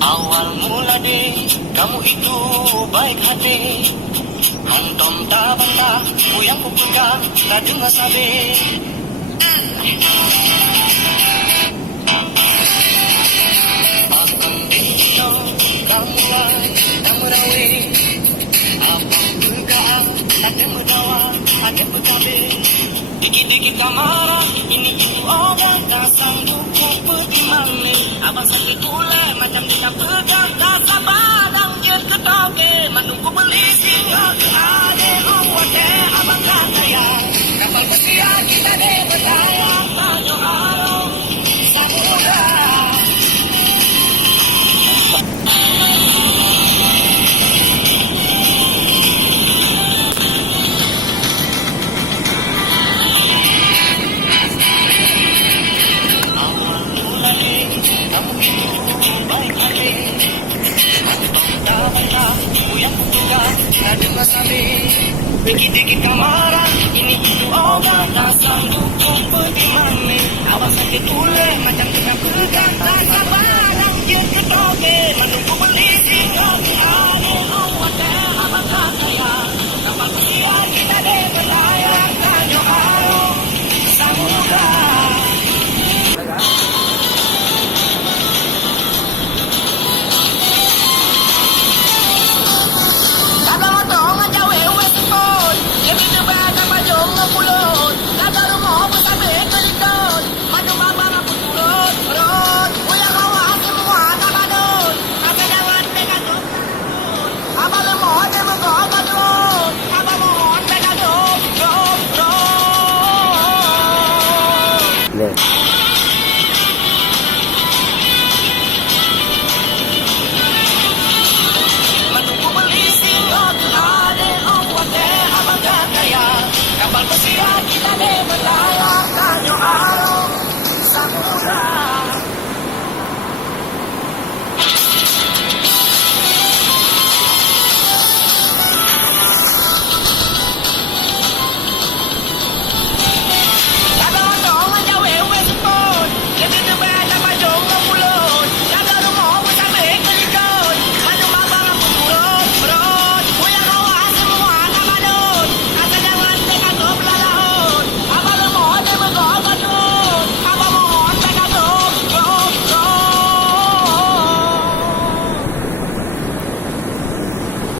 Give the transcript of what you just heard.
Awal mula deh, kamu itu baik hati. Hantom tak bangga, yang ku pegang, tak dengar sabe. Abang itu, kamu rawe. Abang pegang, ada berdawa, ada berkabe. Dikit-dikit kamara, ini itu orang tak sanggup ku pergi mami. Abang sakit gula, macam dia pegang, tak sabar dan dia ketoke. Menunggu beli singa ke ade, awate abang kata ya. Kapal pesiar kita deh berdaya, banyak arung, samudra. Kamu itu baik hati. Abang tak bangga, yang ku pegang, tak dengar sabe. Dikit-dikit kamara, ini itu obat, tak sanggup ku pergi mami. Abang sakit gula, macam dia pegang, tak sabar dan dia ketoke. Menunggu beli singa ke ade, awate abang kata ya. Kapal pesiar kita deh berlayar, tanjung arung, samudra. Lihat.